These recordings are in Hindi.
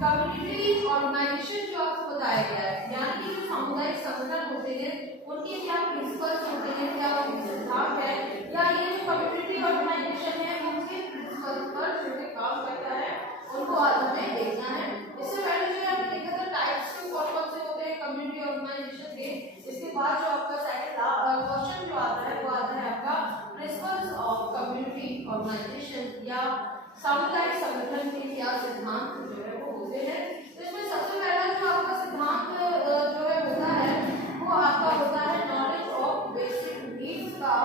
कम्युनिटी ऑर्गेनाइजेशन जो आपको बताया गया है, यानी कि जो सामुदायिक संगठन होते हैं उनके क्या प्रिंसिपल्स होते हैं, क्या उनके सिद्धांत है, या ये जो कम्युनिटी ऑर्गेनाइजेशन है उनके प्रिंसिपल पर जो है काम करता है, उनको आज हमें देखना है। इससे पहले जो आपने देखा था टाइप्स के कौन से होते हैं कम्युनिटी ऑर्गेनाइजेशन के। इसके बाद जो आपका सेकंड क्वेश्चन जो आता है वो आता है आपका प्रिंसिपल्स ऑफ कम्युनिटी ऑर्गेनाइजेशन या सामुदायिक संगठन के क्या सिद्धांत जो है वो होते हैं। तो इसमें सबसे पहला जो आपका सिद्धांत जो है होता है वो आपका होता है नॉलेज ऑफ बेसिक नीड्स का।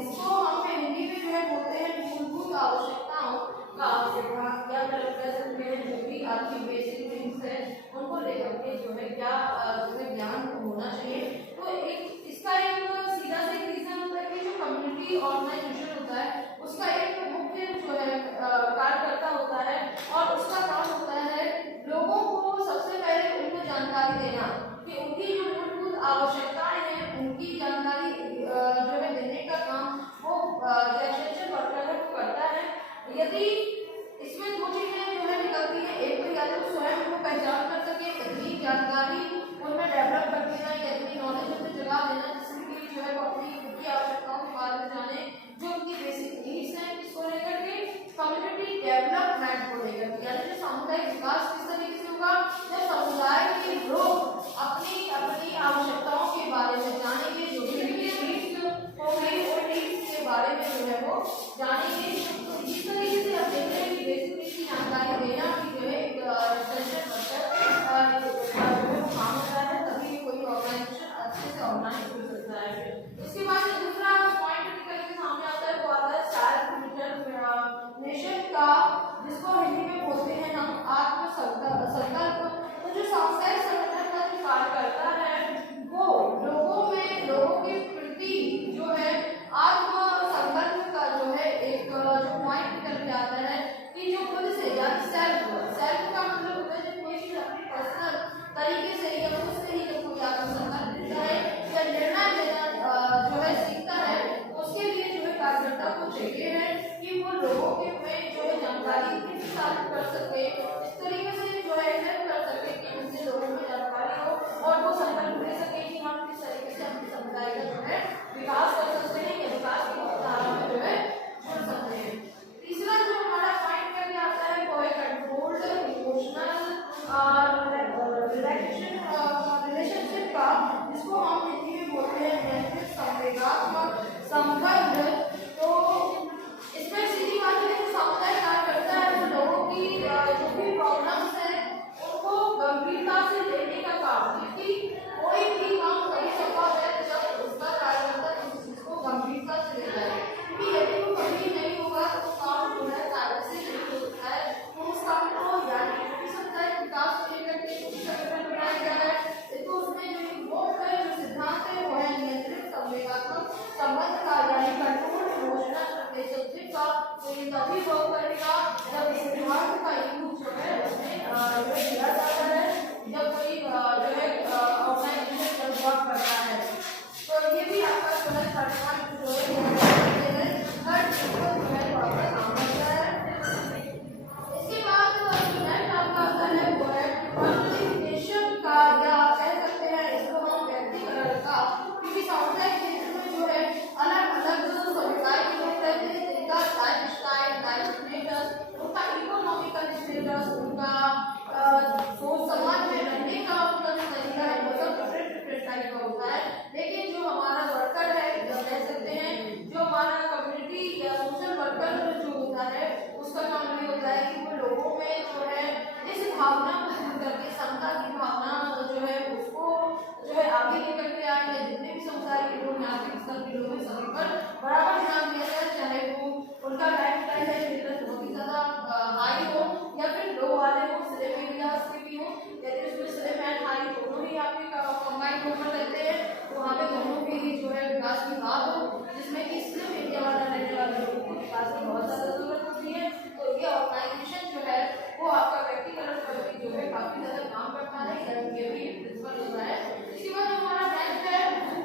इसको हम हिंदी में जो है बोलते हैं मूलभूत आवश्यकताओं का सिद्धांत, या सकते हैं जो भी आपकी बेसिक नीड्स है उनको लेकर के जो है क्या जो है ज्ञान होना चाहिए। तो एक इसका एक सीधा से रीजन होता है कि जो कम्युनिटी ऑर्गेनाइजेशन होता है उसका एक मुख्य जो है कार्यकर्ता होता है और उसका काम होता है लोगों को सबसे पहले उनको जानकारी देना कि उनकी जो मूलभूत आवश्यकताएं हैं उनकी जानकारी जो है देने का काम वो एक्सटेंशन वर्कर है वो करता है। यदि इसमें दो चीजें जो है निकलती है, एक तो या तो स्वयं को पहचान कर सके, इतनी जानकारी उनमें डेवलप कर देना या इतनी नॉलेज उनमें जगा देना जिससे जो है वो अपनी उनकी आवश्यकताओं के बारे में जाने, जो उनकी बेसिक नीड्स हैं इसको लेकर के, कम्युनिटी डेवलपमेंट को लेकर के, यानी जो सामुदायिक विकास किस तरीके से होगा जब समुदाय के लोग अपनी अपनी आवश्यकताओं के बारे में जानेंगे, जो भी नीड्स होंगी वो नीड्स के बारे में जो है वो जानेंगे। तो इस तरीके से आप देख रहे हैं कि बेसिक नीड्स की जानकारी देना भी जो है एक एक्सटेंशन वर्कर काम होता है, तभी कोई ऑर्गेनाइजेशन अच्छे से ऑर्गेनाइज हो सकता है। इसके बाद दूसरा पॉइंट निकल के सामने आता है वो आता है सेल्फ डिटरमिनेशन का, जिसको हिंदी में बोलते हैं हम आत्मसंकल्प। तो जो सामुदायिक संगठन का जो कार्य करता है वो लोगों के प्रति जो है आत्मसंकल्प का जो है एक जो पॉइंट निकल के आता है कि जो खुद से या सेल्फ का मतलब होता है जब कोई चीज अपनी पर्सनल तरीके से या खुद से ही जब कोई आत्मसंकल्प लेता है या निर्णय लेना जो है सीखता है, उसके लिए जो है कार्यकर्ता को चाहिए है कि वो लोगों के में जो है जानकारी प्रसारित कर सके, इस तरीके से जो है हेल्प कर सके कि उनसे लोगों में जानकारी हो और वो संकल्प ले सके कि हम किस तरीके से अपने समुदाय का जो है विकास कर सकते हैं या विकास की धारा में जो है जुड़ सकते हैं। तीसरा जो हमारा पॉइंट करके आता है वो है कंट्रोल्ड इमोशनल रिलेशनशिप का, जिसको हम हिंदी में बोलते हैं नियंत्रित संवेगात्मक संबंध। तो इसमें सीधी बात है कि समुदाय कार्य करता है वो लोगों की जो भी प्रॉब्लम्स है उनको गंभीरता से लेने का काम, क्योंकि कोई भी काम तभी संभव है जब उसका कार्यकर्ता उसको गंभीरता से लेता है, क्योंकि यदि वो गंभीर नहीं होगा तो काम जो है कार्य से नहीं हो सकता है। तो उस काम को यानी समुदाय विकास को लेकर के संगठन बनाया गया है, तो उसमें जो मुख्य जो सिद्धांत है वो है नियंत्रित संवेगात्मक संबंध का, यानी कंट्रोल इमोशनल रिलेशनशिप का। तो ये तभी वर्क करेगा जब इस सिद्धांत का यूज जो है उसमें किया जाता है जब कोई जो है ऑर्गेनाइजेशन वर्क करता है। तो ये भी आपका जो है सिद्धांत जो है हर चीज को जो है आपका काम करता है। इसके बाद जो नेक्स्ट आपका आता है वो है कम्युनिकेशन का, या कह सकते हैं इसको हम व्यक्तिकरण का, क्योंकि सामुदायिक क्षेत्र में जो है अलग अलग समुदाय के लोग रहते हैं जिनका लाइफ स्टाइल, लाइफ स्टेटस, उनका इकोनॉमिकल स्टेटस, उनका सोच समाज में रहने का उनका जो तरीका है वो सब डिफरेंट टाइप का होता है। लेकिन जो हमारा वर्कर है जो कह सकते हैं जो हमारा कम्युनिटी या सोशल वर्कर जो होता है उसका काम ये होता है कि वो लोगों में जो है इस भावना को दूर करके समता की भावना जो है उसको जो है आगे लेकर के आए, या जितने भी समुदाय के लोग यहाँ के स्तर के लोग हैं सभी पर बराबर ध्यान दिया जाए, चाहे वो उनका लाइफ स्टाइल है स्टेटस बहुत ही ज्यादा हाई हो या फिर लो वाले हो, सिले एरियाज के भी हो, यदि उसमें सिले एंड हाई दोनों ही आपके कंबाइन होकर रहते हैं तो वहाँ पे दोनों के ही जो है विकास की बात हो, जिसमें कि स्लिम एरिया वाला रहने वाले लोगों को विकास की बहुत ज्यादा जरूरत होती है। तो ये ऑर्गेनाइजेशन जो है वो आपका व्यक्तिगत पर भी जो है काफी ज्यादा काम करता है, ये भी प्रिंसिपल होता है। इसके बाद हमारा नेक्स्ट है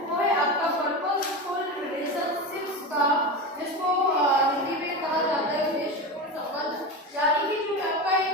वो है आपका पर्पसफुल रिलेशनशिप्स का, जिसको हिंदी में कहा जाता है उद्देश्यपूर्ण संबंध, यानी कि जो आपका एक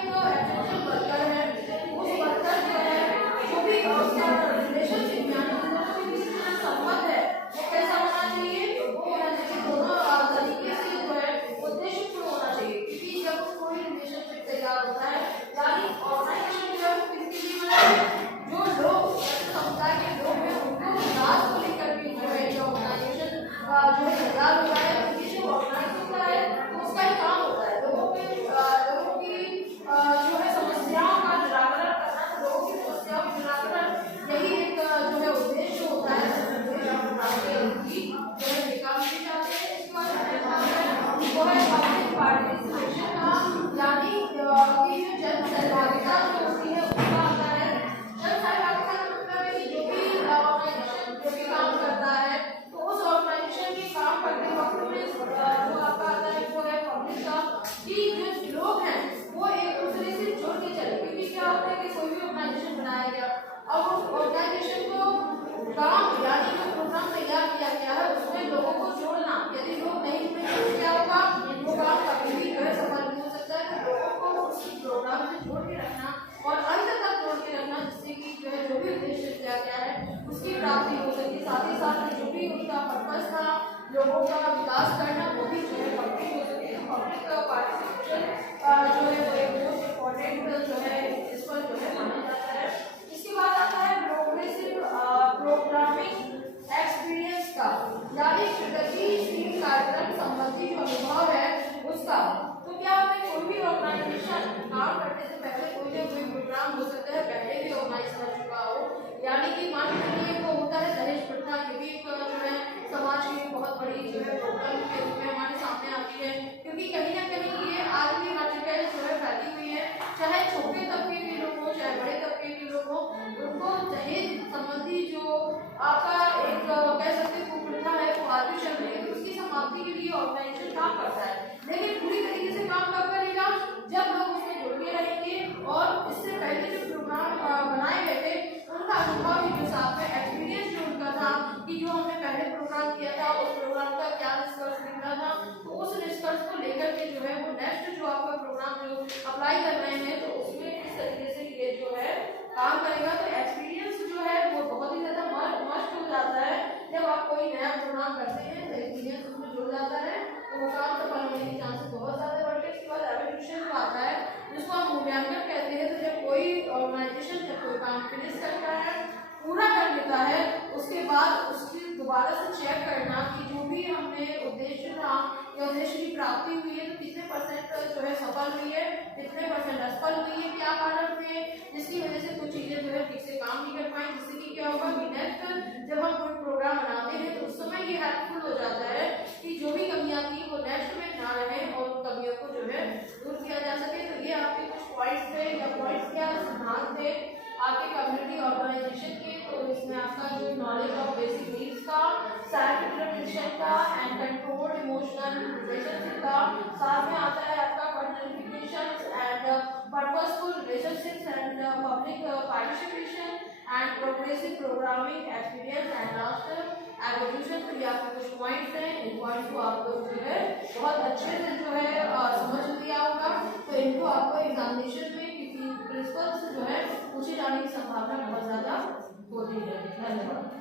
पर्पस था लोगों का विकास करना, वो भी जो है कंप्लीट हो सके। तो पब्लिक पार्टिसिपेशन जो है वो एक मोस्ट इम्पोर्टेंट जो है इस पर जो है माना जाता है। इसके बाद आता है प्रोग्रेसिव प्रोग्रामिंग एक्सपीरियंस का, यानी गतिशील कार्यक्रम संबंधी जो अनुभव है उसका। तो क्या हमें कोई भी ऑर्गेनाइजेशन काम करने से पहले कोई ना कोई प्रोग्राम हो सकता है पहले भी ऑर्गेनाइज कर चुका हो, यानी कि मान लीजिए वो होता है दहेज प्रथा, ये भी एक जो है समाज की बहुत बड़ी जो है प्रॉब्लम के रूप में हमारे सामने आती है, क्योंकि कहीं ना कहीं ये आज भी हर जगह जो है फैली हुई है, चाहे छोटे तबके के लोग हो चाहे बड़े तबके के लोग हो, उनको दहेज संबंधी जो आपका एक कह सकते हैं कुप्रथा है वो आज भी चल रही है। तो उसकी समाप्ति के लिए ऑर्गेनाइजेशन काम करता है, लेकिन पूरी तरीके से काम कब करेगा, जब लोग उसमें जुड़ के रहेंगे और इससे पहले जो प्रोग्राम बनाए गए थे उनका अनुभव के साथ में एक्सपीरियंस जो उनका था कि जो हमने पहले प्रोग्राम किया था उस प्रोग्राम का क्या निष्कर्ष निकला था, तो उस निष्कर्ष को लेकर के जो है वो नेक्स्ट जो आपका प्रोग्राम जो अप्लाई कर रहे हैं तो उसमें इस तरीके से ये जो है काम करेगा। तो एक्सपीरियंस जो है वो बहुत ही ज्यादा मस्ट हो जाता है, जब आप कोई नया प्रोग्राम करते हैं तो एक्सपीरियंस उसमें जुड़ जाता है तो वो काम सफल होने के चांसेस बहुत ज्यादा बढ़ते हैं। इसके बाद एवल्यूशन जो आता है जिसको हम मूल्यांकन कहते हैं, तो जब कोई ऑर्गेनाइजेशन जब कोई काम फिनिश करता है पूरा कर लेता है उसके बाद उसकी दोबारा से चेक करना कि जो भी हमने उद्देश्य था या उद्देश्य की प्राप्ति हुई है तो कितने परसेंट जो है सफल हुई है, कितने परसेंट असफल हुई है, क्या कारण थे जिसकी वजह से कुछ चीजें जो है ठीक से काम नहीं कर पाई, जिससे कि क्या होगा कि नेक्स्ट जब हम कोई प्रोग्राम बनाते हैं तो उस समय ये हेल्पफुल हो जाता है कि जो भी कमियां थी वो नेक्स्ट में ना रहे और कमियों को जो है दूर किया जा सके। तो ये आपके कुछ पॉइंट्स थे या पॉइंट्स क्या सिद्धांत थे आपके कम्युनिटी ऑर्गेनाइजेशन के। तो इसमें आपका जो नॉलेज ऑफ बेसिक नीड्स का, सेल्फ डिटरमिनेशन का एंड कंट्रोल्ड इमोशनल रिलेशनशिप का, साथ में आता है आपका personification and purposeful relationships and public participation and progressive programming experience and last evolution. तो ये आपके कुछ पॉइंट्स हैं, इन पॉइंट्स को आप लोग जो है बहुत अच्छे से जो है समझ लिया होगा। तो इनको आपको एग्जामिनेशन में किसी प्रिंसिपल से जो है पूछे जाने की संभावना बहुत ज्यादा होती है। धन्यवाद।